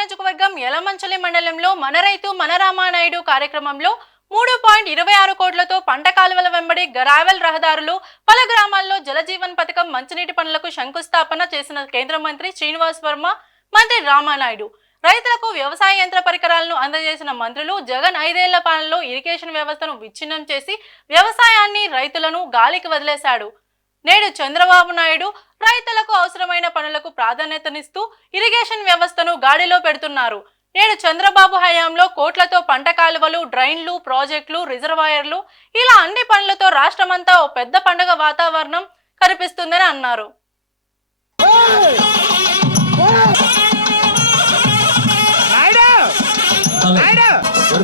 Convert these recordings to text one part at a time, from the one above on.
నియోజకవర్గం యలమంచిలి మండలంలో మన రైతు మన రామానాయుడు కార్యక్రమంలో 3.26 కోట్లతో పంట కాలువల వెంబడి గ్రావెల్ రహదారులు పలు గ్రామాల్లో జలజీవన్ పథకం మంచినీటి పనులకు శంకుస్థాపన చేసిన కేంద్ర మంత్రి శ్రీనివాస్ వర్మ, మంత్రి రామానాయుడు. రైతులకు వ్యవసాయ యంత్ర పరికరాలను అందజేసిన మంత్రులు జగన్ 5 ఏళ్ల పాలనలో ఇరిగేషన్ వ్యవస్థను విచ్ఛిన్నం చేసి వ్యవసాయాన్ని రైతులను గాలికి వదిలేశాడు. నేడు చంద్రబాబు నాయుడు రైతులకు అవసరమైన పనులకు ప్రాధాన్యతనిస్తూ ఇరిగేషన్ వ్యవస్థను గాడిలో పెడుతున్నారు. నేడు చంద్రబాబు హయాంలో కోట్లతో పంట కాలువలు, డ్రైన్లు, ప్రాజెక్టులు, రిజర్వాయర్లు ఇలా అన్ని పనులతో రాష్ట్రమంతా ఓ పెద్ద పండుగ వాతావరణం కనిపిస్తుందని అన్నారు.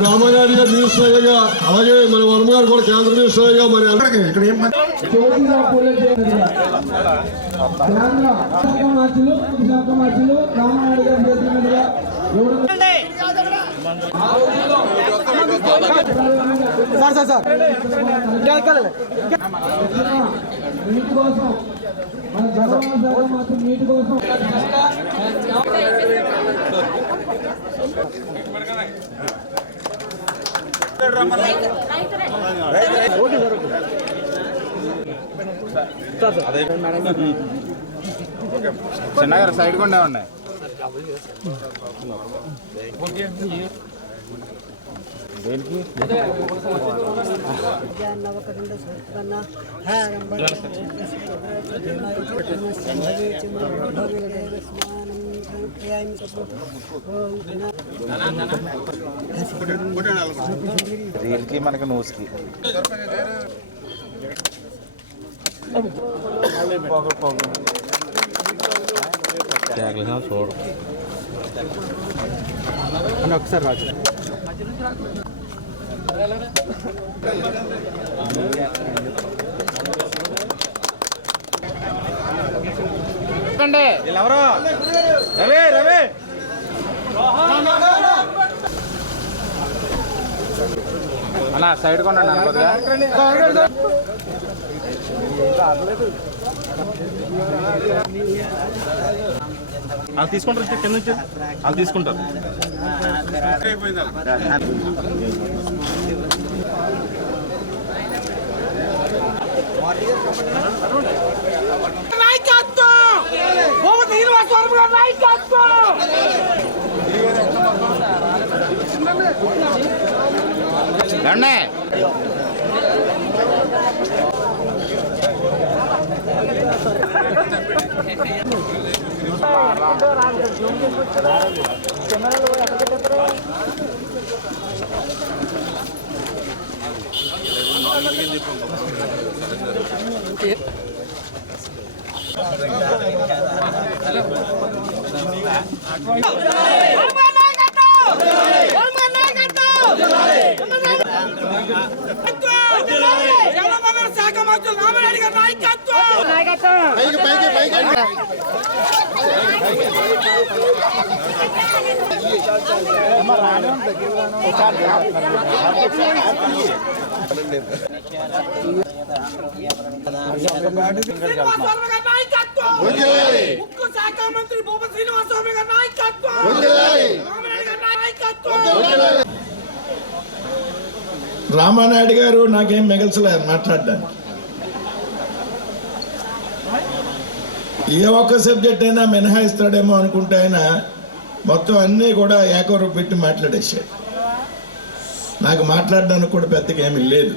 రామానాయుడు గారు మినిస్టర్గా, అలాగే మన వర్మ గారు కూడా కేంద్ర మినిస్టర్గా మరి ఇక్కడ ఏం నీటి కోసం మన జగన్ మాత్రం నీటి కోసం చిన్నగారు సైడ్ కొండే ఉన్నాయి. దేనికి రీల్కి మనకి న్యూస్కి చూడు అని ఒకసారి రాజు ఎవరో రవి రవి అలా సైడ్ కొన్నాను అనుకోదుగా. వాళ్ళు తీసుకుంటారు, కింద నుంచి వాళ్ళు తీసుకుంటారు. రామానాయుడు గారు నాకేం మిగల్చలేదు మాట్లాడడానికి. ఏ ఒక్క సబ్జెక్ట్ అయినా మినహాయిస్తాడేమో అనుకుంటే ఆయన మొత్తం అన్నీ కూడా ఏకవరు పెట్టి మాట్లాడేశాడు. నాకు మాట్లాడడానికి కూడా పెద్దగా ఏమీ లేదు.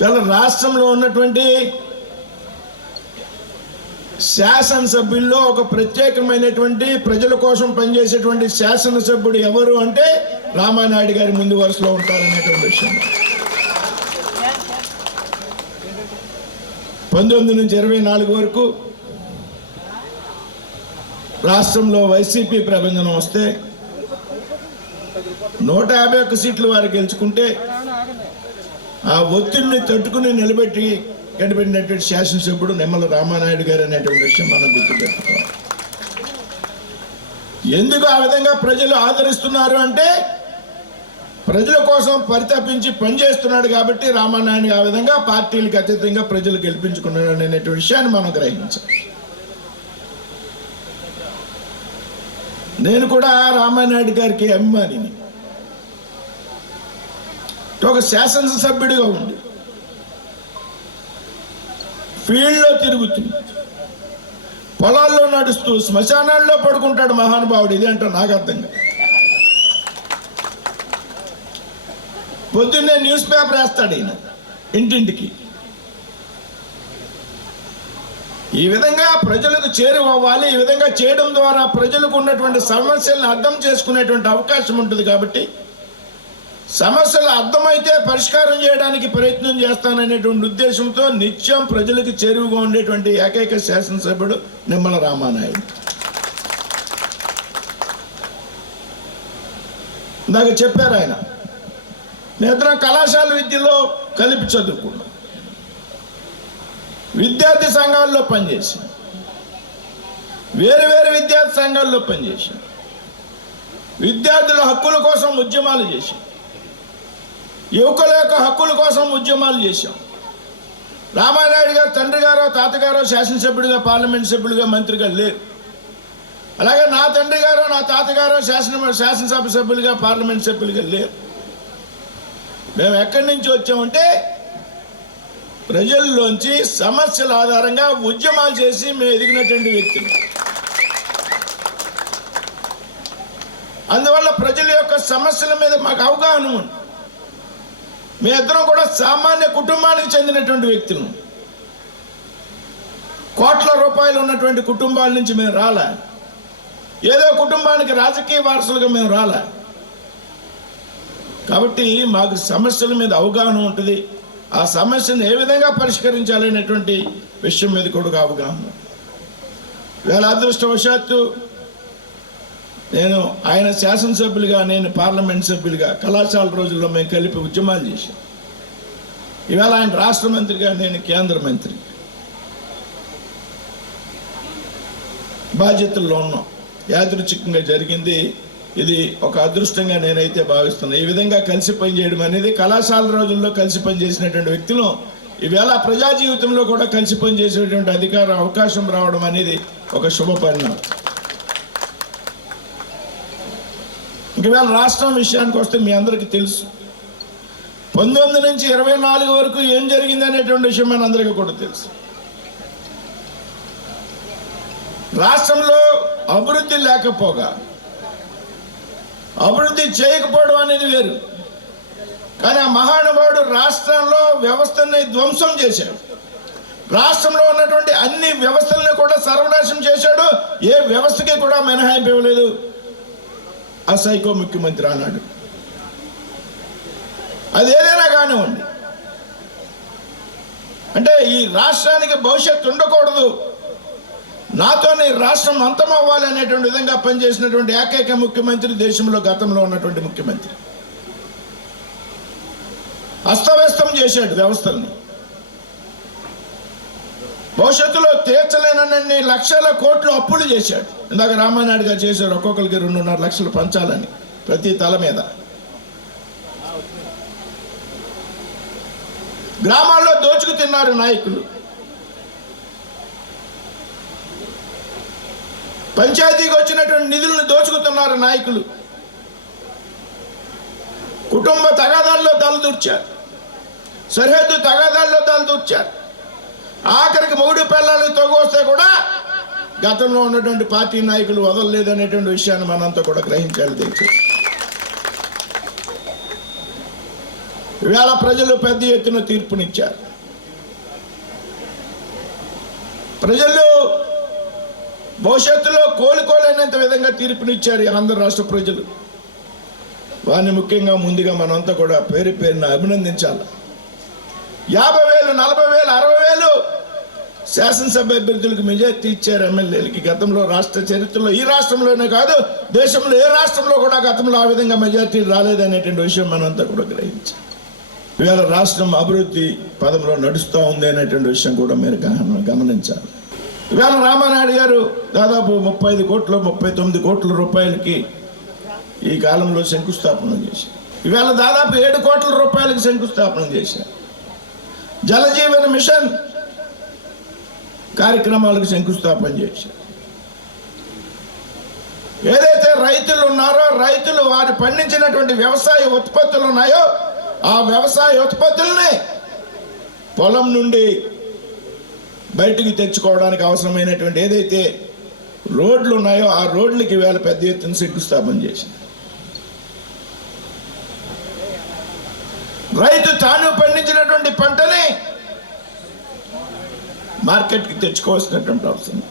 ఇలా రాష్ట్రంలో ఉన్నటువంటి శాసనసభ్యుల్లో ఒక ప్రత్యేకమైనటువంటి ప్రజల కోసం పనిచేసేటువంటి శాసనసభ్యుడు ఎవరు అంటే రామానాయుడు గారి ముందు వరుసలో ఉంటారనేటువంటి విషయం. 19 నుంచి 24 వరకు రాష్ట్రంలో వైసీపీ ప్రభంజనం వస్తే 151 సీట్లు వారు గెలుచుకుంటే ఆ ఒత్తిడిని తట్టుకుని నిలబెట్టి గడిపినటువంటి శాసనసభ్యుడు నిమ్మల రామానాయుడు గారు అనేటువంటి విషయం మనం గుర్తుపెట్టుకోవాలి. ఎందుకు ఆ విధంగా ప్రజలు ఆదరిస్తున్నారు అంటే ప్రజల కోసం పరితపించి పనిచేస్తున్నాడు కాబట్టి రామానాయుడు ఆ విధంగా పార్టీలకు అతీతంగా ప్రజలు గెలిపించుకున్నాడు అనేటువంటి విషయాన్ని మనం గ్రహించాలి. నేను కూడా రామానాయుడు గారికి అభిమానిని. ఒక శాసనసభ్యుడిగా ఉండి ఫీల్డ్లో తిరుగుతూ పొలాల్లో నడుస్తూ శ్మశానాల్లో పడుకుంటాడు మహానుభావుడు. ఇదేంటో నాకు అర్థం కాదు. పొద్దున్నే న్యూస్ పేపర్ వేస్తాడు ఈయన ఇంటింటికి. ఈ విధంగా ప్రజలకు చేరువవ్వాలి. ఈ విధంగా చేయడం ద్వారా ప్రజలకు ఉన్నటువంటి సమస్యలను అర్థం చేసుకునేటువంటి అవకాశం ఉంటుంది. కాబట్టి సమస్యలు అర్థమైతే పరిష్కారం చేయడానికి ప్రయత్నం చేస్తాననేటువంటి ఉద్దేశంతో నిత్యం ప్రజలకు చేరువగా ఉండేటువంటి ఏకైక శాసనసభ్యుడు నిమ్మల రామానాయుడు. ఇందాక చెప్పారు ఆయన, మేమిద్దరం కళాశాల విద్యలో కలిపి చదువుకున్నాం, విద్యార్థి సంఘాల్లో పనిచేసాం, వేరు వేరు విద్యార్థి సంఘాల్లో పనిచేసాం, విద్యార్థుల హక్కుల కోసం ఉద్యమాలు చేశాం, యువకుల యొక్క హక్కుల కోసం ఉద్యమాలు చేశాం. రామానాయుడు గారు తండ్రి గారో తాతగారో శాసనసభ్యుడిగా, పార్లమెంట్ సభ్యుడిగా, మంత్రిగా లేరు. అలాగే నా తండ్రి గారో నా తాతగారో శాసనసభ సభ్యులుగా, పార్లమెంట్ సభ్యులుగా లేరు. మేము ఎక్కడి నుంచి వచ్చామంటే ప్రజల్లోంచి సమస్యల ఆధారంగా ఉద్యమాలు చేసి మేము ఎదిగినటువంటి వ్యక్తులు. అందువల్ల ప్రజల యొక్క సమస్యల మీద మాకు అవగాహన ఉంది. మీ ఇద్దరం కూడా సామాన్య కుటుంబానికి చెందినటువంటి వ్యక్తులు. కోట్ల రూపాయలు ఉన్నటువంటి కుటుంబాల నుంచి మేము రాలా. ఏదో కుటుంబానికి రాజకీయ వారసులుగా మేము రాలా. కాబట్టి మాకు సమస్యల మీద అవగాహన ఉంటుంది. ఆ సమస్యను ఏ విధంగా పరిష్కరించాలనేటువంటి విషయం మీద కూడా అవగాహన. వేళ అదృష్టవశాత్తు నేను ఆయన శాసనసభ్యులుగా, నేను పార్లమెంట్ సభ్యులుగా కళాశాల రోజుల్లో మేము కలిపి ఉద్యమాలు చేశాం. ఇవాళ ఆయన రాష్ట్ర మంత్రిగా, నేను కేంద్ర మంత్రి బాధ్యతల్లో ఉన్నాం. యాదృచ్ఛికంగా జరిగింది. ఇది ఒక అదృష్టంగా నేనైతే భావిస్తున్నాను. ఈ విధంగా కలిసి పనిచేయడం అనేది, కళాశాల రోజుల్లో కలిసి పనిచేసినటువంటి వ్యక్తులు ఈవేళ ప్రజా జీవితంలో కూడా కలిసి పనిచేసేటువంటి అధికార అవకాశం రావడం అనేది ఒక శుభ పరిణామం. ఈవేళ రాష్ట్రం విషయానికి వస్తే మీ అందరికీ తెలుసు, 19 నుంచి 24 వరకు ఏం జరిగింది అనేటువంటి విషయం మన అందరికీ కూడా తెలుసు. రాష్ట్రంలో అభివృద్ధి లేకపోగా, అభివృద్ధి చేయకపోవడం అనేది వేరు. కానీ ఆ మహానుభావుడు రాష్ట్రంలో వ్యవస్థని ధ్వంసం చేశాడు. రాష్ట్రంలో ఉన్నటువంటి అన్ని వ్యవస్థలను కూడా సర్వనాశనం చేశాడు. ఏ వ్యవస్థకి కూడా మినహాయింపు ఇవ్వలేదు. ఆ సైకో ముఖ్యమంత్రి అన్నాడు. అది ఏదైనా కానివ్వండి, అంటే ఈ రాష్ట్రానికి భవిష్యత్తు ఉండకూడదు, నాతోనే రాష్ట్రం అంతం అవ్వాలి అనేటువంటి విధంగా పనిచేసినటువంటి ఏకైక ముఖ్యమంత్రి దేశంలో గతంలో ఉన్నటువంటి ముఖ్యమంత్రి. అస్తవ్యస్తం చేశాడు వ్యవస్థల్ని. భవిష్యత్తులో తీర్చలేనన్ని లక్షల కోట్లు అప్పులు చేశాడు. ఇందాక రామానాయుడు గారు చేశాడు, ఒక్కొక్కరికి 2.5 లక్షలు పంచాలని ప్రతి తల మీద. గ్రామాల్లో దోచుకు తిన్నారు నాయకులు. పంచాయతీకి వచ్చినటువంటి నిధులను దోచుకుతున్నారు నాయకులు. కుటుంబ తగాదాల్లో తలదూర్చారు, సరిహద్దు తగాదాల్లో తలదూర్చారు. ఆఖరికి మొగుడు పిల్లలకి తొగొస్తే కూడా గతంలో ఉన్నటువంటి పార్టీ నాయకులు వదలలేదనేటువంటి విషయాన్ని మనంతా కూడా గ్రహించాలి. దయచేసి ఇవాళ ప్రజలు పెద్ద ఎత్తున తీర్పునిచ్చారు. ప్రజలు భవిష్యత్తులో కోలుకోలేనంత విధంగా తీర్పునిచ్చారు ఆంధ్ర రాష్ట్ర ప్రజలు. వారిని ముఖ్యంగా ముందుగా మనంతా కూడా పేరు పేరున అభినందించాలి. 50,000, 40,000, 60,000 శాసనసభ అభ్యర్థులకు మెజార్టీ ఇచ్చారు ఎమ్మెల్యేలకి. గతంలో రాష్ట్ర చరిత్రలో, ఈ రాష్ట్రంలోనే కాదు దేశంలో ఏ రాష్ట్రంలో కూడా గతంలో ఆ విధంగా మెజార్టీ రాలేదనేటువంటి విషయం మనంతా కూడా గ్రహించాలి. ఇవాళ రాష్ట్రం అభివృద్ధి పదంలో నడుస్తూ ఉంది అనేటువంటి విషయం కూడా మీరు గమనించాలి. ఇవాళ రామానాయుడు గారు దాదాపు 35 కోట్ల 39 కోట్ల రూపాయలకి ఈ కాలంలో శంకుస్థాపన చేశారు. ఇవాళ దాదాపు 7 కోట్ల రూపాయలకి శంకుస్థాపన చేశారు. జలజీవన మిషన్ కార్యక్రమాలకు శంకుస్థాపన చేశారు. ఏదైతే రైతులు ఉన్నారో రైతులు వారు పండించినటువంటి వ్యవసాయ ఉత్పత్తులు ఉన్నాయో ఆ వ్యవసాయ ఉత్పత్తుల్ని పొలం నుండి బయటికి తెచ్చుకోవడానికి అవసరమైనటువంటి ఏదైతే రోడ్లు ఉన్నాయో ఆ రోడ్లకి వేళ పెద్ద ఎత్తున శంకుస్థాపన చేసింది. రైతు తాను పండించినటువంటి పంటని మార్కెట్కి తెచ్చుకోవాల్సినటువంటి అవసరం.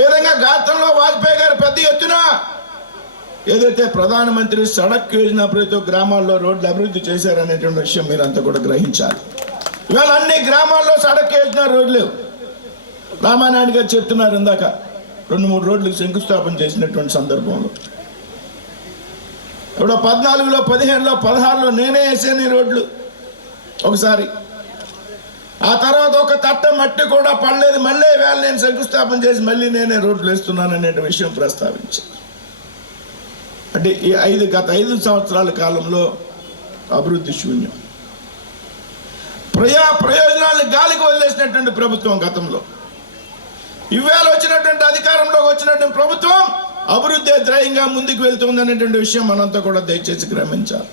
ఏ విధంగా గతంలో వాజ్పేయి గారు పెద్ద ఎత్తున ఏదైతే ప్రధానమంత్రి సడక్ యోజన ప్రతి గ్రామాల్లో రోడ్లు అభివృద్ధి చేశారనేటువంటి విషయం మీరంతా కూడా గ్రహించాలి. ఇవాళ అన్ని గ్రామాల్లో సడక్ యోజన రోడ్లు రామానాయుడు గారు చెప్తున్నారు ఇందాక 2-3 రోడ్లకు శంకుస్థాపన చేసినటువంటి సందర్భంలో. ఇప్పుడు 14లో 15లో 16లో నేనే వేసాను ఈ రోడ్లు ఒకసారి. ఆ తర్వాత ఒక తట్ట మట్టి కూడా పడలేదు, మళ్ళీ వేళ నేను శంకుస్థాపన చేసి మళ్ళీ నేనే రోడ్లు వేస్తున్నాను అనే విషయం ప్రస్తావించాను. అంటే ఈ గత 5 సంవత్సరాల కాలంలో అభివృద్ధి శూన్యం. ప్రయోజనాలను గాలికి వదిలేసినటువంటి ప్రభుత్వం గతంలో. ఇవాళ వచ్చినటువంటి అధికారంలోకి వచ్చినటువంటి ప్రభుత్వం అభివృద్ధి ధ్యేయంగా ముందుకు వెళ్తుంది అనేటువంటి విషయం మనంతా కూడా దయచేసి గ్రహించాలి.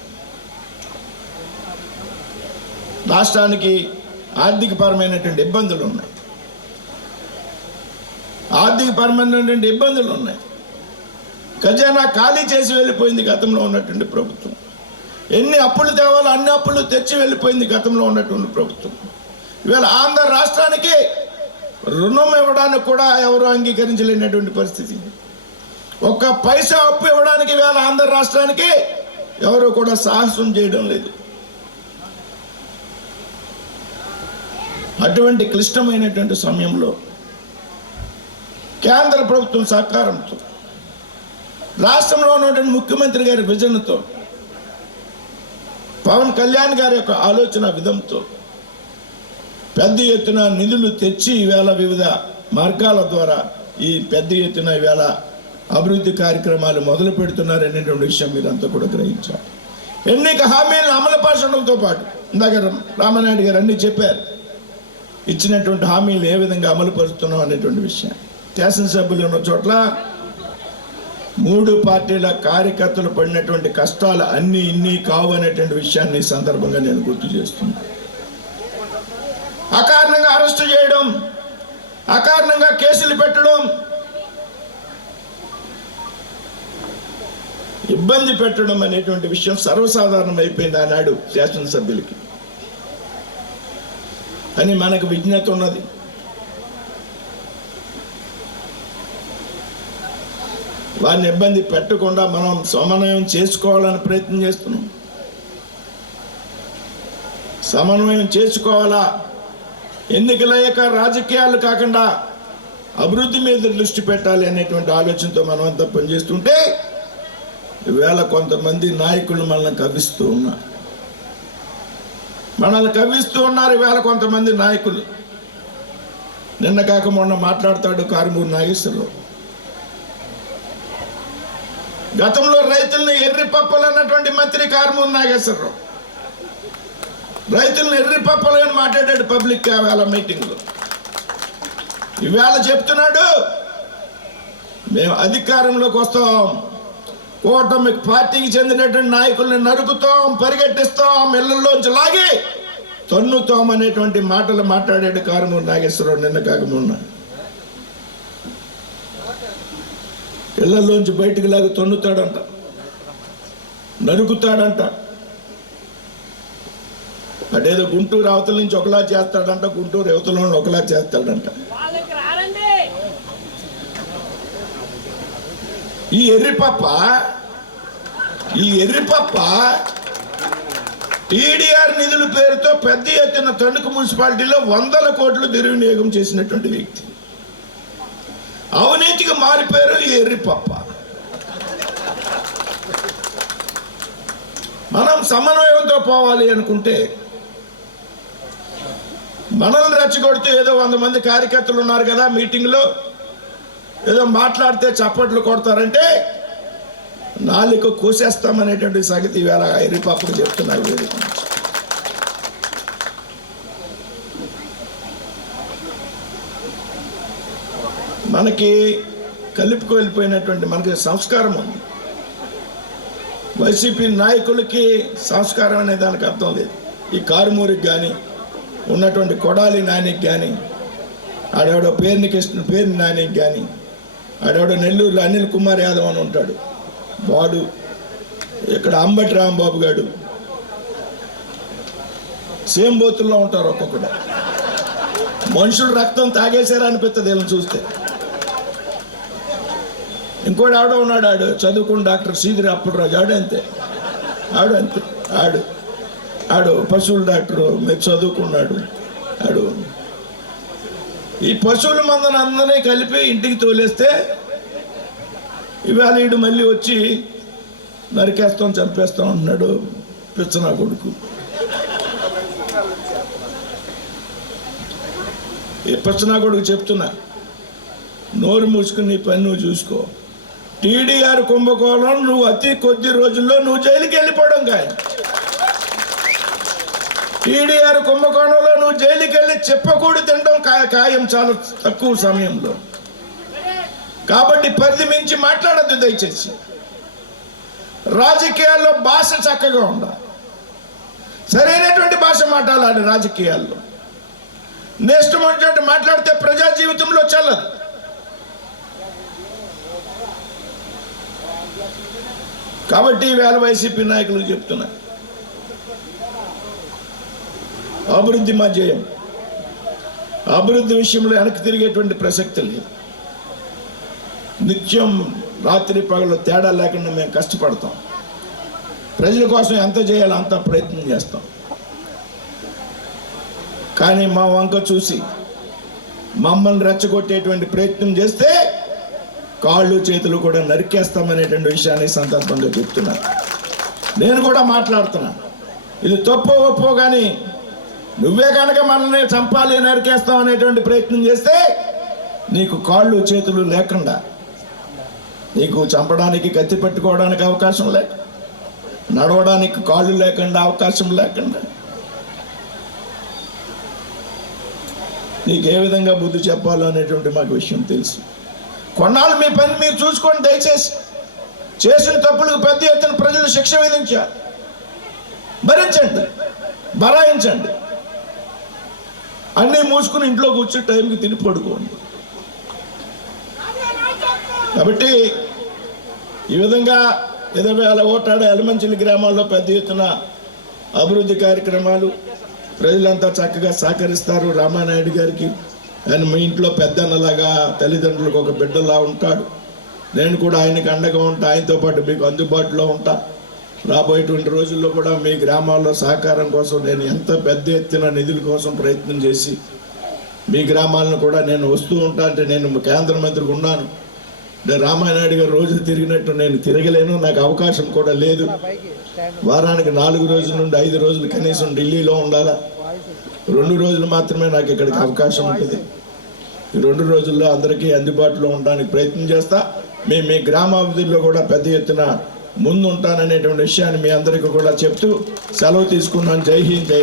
రాష్ట్రానికి ఆర్థికపరమైనటువంటి ఇబ్బందులు ఉన్నాయి, ఆర్థికపరమైనటువంటి ఇబ్బందులు ఉన్నాయి. ఖజానా ఖాళీ చేసి వెళ్ళిపోయింది గతంలో ఉన్నటువంటి ప్రభుత్వం. ఎన్ని అప్పులు తేవాలో అన్ని అప్పులు తెచ్చి వెళ్ళిపోయింది గతంలో ఉన్నటువంటి ప్రభుత్వం. ఇవాళ ఆంధ్ర రాష్ట్రానికి రుణం ఇవ్వడానికి కూడా ఎవరు అంగీకరించలేనటువంటి పరిస్థితి. ఒక్క పైసా అప్పు ఇవ్వడానికి ఇవాళ ఆంధ్ర రాష్ట్రానికి ఎవరు కూడా సాహసం చేయడం లేదు. అటువంటి క్లిష్టమైనటువంటి సమయంలో కేంద్ర ప్రభుత్వం సహకారంతో, రాష్ట్రంలో ఉన్నటువంటి ముఖ్యమంత్రి గారి విజన్తో, పవన్ కళ్యాణ్ గారి యొక్క ఆలోచన విధంతో పెద్ద ఎత్తున నిధులు తెచ్చి ఈవేళ వివిధ మార్గాల ద్వారా ఈ పెద్ద ఎత్తున ఈవేళ అభివృద్ధి కార్యక్రమాలు మొదలు పెడుతున్నారనేటువంటి విషయం మీరంతా కూడా గ్రహించాలి. ఎన్నిక హామీలను అమలు పరచడంతో పాటు ఇందాక రామానాయుడు గారు అన్నీ చెప్పారు, ఇచ్చినటువంటి హామీలు ఏ విధంగా అమలు పరుస్తున్నాం అనేటువంటి విషయం. శాసనసభ్యులు ఉన్న చోట్ల 3 పార్టీల కార్యకర్తలు పడినటువంటి కష్టాలు అన్నీ ఇన్ని కావు అనేటువంటి విషయాన్ని సందర్భంగా నేను గుర్తు చేస్తున్నాను. అకారణంగా అరెస్టు చేయడం, అకారణంగా కేసులు పెట్టడం, ఇబ్బంది పెట్టడం అనేటువంటి విషయం సర్వసాధారణం అయిపోయింది ఆనాడు శాసనసభ్యులకి అని మనకు విజ్ఞత ఉన్నది. వారిని ఇబ్బంది పెట్టకుండా మనం సమన్వయం చేసుకోవాలని ప్రయత్నం చేస్తున్నాం. సమన్వయం చేసుకోవాలా, ఎన్నికలయ్యాక రాజకీయాలు కాకుండా అభివృద్ధి మీద దృష్టి పెట్టాలి అనేటువంటి ఆలోచనతో మనమంతా పనిచేస్తుంటే ఈవేళ కొంతమంది నాయకులు మనల్ని కవ్విస్తూ ఉన్నారు. ఈవేళ కొంతమంది నాయకులు. నిన్న కాక మొన్న మాట్లాడతాడు కారుమూరి నాగేశ్వరరావు. గతంలో రైతులను ఎర్రిపప్పలు అన్నటువంటి మంత్రి కారుమూరి నాగేశ్వరరావు రైతులను ఎర్రిపప్పలు అని మాట్లాడాడు పబ్లిక్ వేళ మీటింగ్లో. ఈవేళ చెప్తున్నాడు మేము అధికారంలోకి వస్తాం, కూటమి పార్టీకి చెందినటువంటి నాయకుల్ని నరుకుతాం, పరిగెట్టిస్తాం, ఇళ్లలోంచి లాగి తన్నుతాం అనేటువంటి మాటలు మాట్లాడాడు కారుమూరి నాగేశ్వరరావు నిన్న కాకమున్న. ఇళ్లలోంచి బయటికి లాగి తన్నుతాడంట, నరుకుతాడంట. అటేదో గుంటూరు అవతల నుంచి ఒకలా చేస్తాడంట, గుంటూరు యువతలో ఒకలా చేస్తాడంట. ఈ ఎర్రిపప్ప టీడీఆర్ నిధుల పేరుతో పెద్ద ఎత్తున తణుకు మున్సిపాలిటీలో 100 కోట్లు దుర్వినియోగం చేసినటువంటి వ్యక్తి. అవినీతికి మారిపోయారు ఈ ఎర్రిపప్ప. మనం సమన్వయంతో పోవాలి అనుకుంటే మనల్ని రెచ్చగొడితే ఏదో 100 మంది కార్యకర్తలు ఉన్నారు కదా మీటింగ్లో, ఏదో మాట్లాడితే చప్పట్లు కొడతారంటే నాలుగు కోసేస్తామనేటువంటి సంగతి వేళ ఎర్రిపప్పకు చెప్తున్నారు. మనకి కలుపుకు వెళ్ళిపోయినటువంటి మనకి సంస్కారం ఉంది. వైసీపీ నాయకులకి సంస్కారం అనే దానికి అర్థం లేదు. ఈ కారుమూరికి కానీ ఉన్నటువంటి కొడాలి నానికి కానీ ఆడెవడో పేరుని నానికి కానీ ఆడెవడో నెల్లూరులో అనిల్ కుమార్ యాదవ్ అని ఉంటాడు, వాడు ఇక్కడ అంబటి రాంబాబు గారు సేమ్ బోతుల్లో ఉంటారు. ఒక్కొక్కడు మనుషులు రక్తం తాగేశారా అనిపిస్తుంది వీళ్ళని చూస్తే. ఇంకోటి ఆడో ఉన్నాడు, ఆడు చదువుకున్న డాక్టర్ శ్రీధరి అప్పుడురాజు, ఆడు అంతే ఆడు పశువుల డాక్టరు, మీరు చదువుకున్నాడు. ఆడు ఈ పశువుల మందని అందరినీ కలిపి ఇంటికి తోలేస్తే ఇవాళ ఈడు మళ్ళీ వచ్చి నరికేస్తాం చంపేస్తాం అంటున్నాడు పిచ్చనా కొడుకు. ఈ పిచ్చనా కొడుకు చెప్తున్నా, నోరు మూసుకుని నీ పని నువ్వు చూసుకో. టీడీఆర్ కుంభకోణం నువ్వు అతి కొద్ది రోజుల్లో నువ్వు జైలుకి వెళ్ళిపోవడం ఖాయం. టీడీఆర్ కుంభకోణంలో నువ్వు జైలుకి వెళ్ళి చెప్పకూడదు తినడం ఖాయం చాలా తక్కువ సమయంలో. కాబట్టి పరిధి మించి మాట్లాడద్దు దయచేసి. రాజకీయాల్లో భాష చక్కగా ఉండాలి, సరైనటువంటి భాష మాట్లాడాలి రాజకీయాల్లో. నెక్స్ట్ మంచి మాట్లాడితే ప్రజా జీవితంలో చల్లదు. కాబట్టి ఈవేళ వైసీపీ నాయకులు చెప్తున్నా, అభివృద్ధి మా జయం. అభివృద్ధి విషయంలో వెనక్కి తిరిగేటువంటి ప్రసక్తి లేదు. నిత్యం రాత్రి పగలు తేడా లేకుండా మేము కష్టపడతాం. ప్రజల కోసం ఎంత చేయాలో అంత ప్రయత్నం చేస్తాం. కానీ మా వంక చూసి మమ్మల్ని రెచ్చగొట్టేటువంటి ప్రయత్నం చేస్తే కాళ్ళు చేతులు కూడా నరికేస్తామనేటువంటి విషయాన్ని సందర్భంగా చెప్తున్నాను. నేను కూడా మాట్లాడుతున్నాను, ఇది తప్పో ఒప్పో కానీ నువ్వే కనుక మనల్ని చంపాలి నరికేస్తాం అనేటువంటి ప్రయత్నం చేస్తే నీకు కాళ్ళు చేతులు లేకుండా, నీకు చంపడానికి కత్తి పెట్టుకోవడానికి అవకాశం లేక, నడవడానికి కాళ్ళు లేకుండా అవకాశం లేకుండా నీకు ఏ విధంగా బుద్ధి చెప్పాలో అనేటువంటి మాకు విషయం తెలుసు. కొన్నాళ్ళు మీ పని మీరు చూసుకోండి దయచేసి. చేసిన తప్పులకు పెద్ద ఎత్తున ప్రజలు శిక్ష విధించారు, భరించండి, బరాయించండి. అన్నీ మూసుకుని ఇంట్లో కూర్చొని టైంకి తిని పడుకోండి. కాబట్టి ఈ విధంగా 20,000 ఓటాడ ఎలమంచిలి గ్రామాల్లో పెద్ద ఎత్తున అభివృద్ధి కార్యక్రమాలు ప్రజలంతా చక్కగా సహకరిస్తారు. రామానాయుడు గారికి ఆయన మీ ఇంట్లో పెద్దన్నలాగా తల్లిదండ్రులకు ఒక బిడ్డలా ఉంటాడు. నేను కూడా ఆయనకు అండగా ఉంటా, ఆయనతో పాటు మీకు అందుబాటులో ఉంటా. రాబోయేటువంటి రోజుల్లో కూడా మీ గ్రామాల్లో సహకారం కోసం నేను ఎంత పెద్ద ఎత్తున నిధుల కోసం ప్రయత్నం చేసి మీ గ్రామాలను కూడా నేను వస్తూ ఉంటా. అంటే నేను కేంద్ర మంత్రికి ఉన్నాను, రామానాయుడు గారు రోజు తిరిగినట్టు నేను తిరగలేను, నాకు అవకాశం కూడా లేదు. వారానికి 4 రోజుల నుండి 5 రోజులు కనీసం ఢిల్లీలో ఉండాలా. 2 రోజులు మాత్రమే నాకు ఇక్కడికి అవకాశం ఉంటుంది. ఈ 2 రోజుల్లో అందరికీ అందుబాటులో ఉండడానికి ప్రయత్నం చేస్తా. మీ గ్రామాభివృద్ధిలో కూడా పెద్ద ఎత్తున ముందు ఉంటాననేటువంటి విషయాన్ని మీ అందరికీ కూడా చెప్తూ సెలవు తీసుకున్నాను. జై హింద్, జై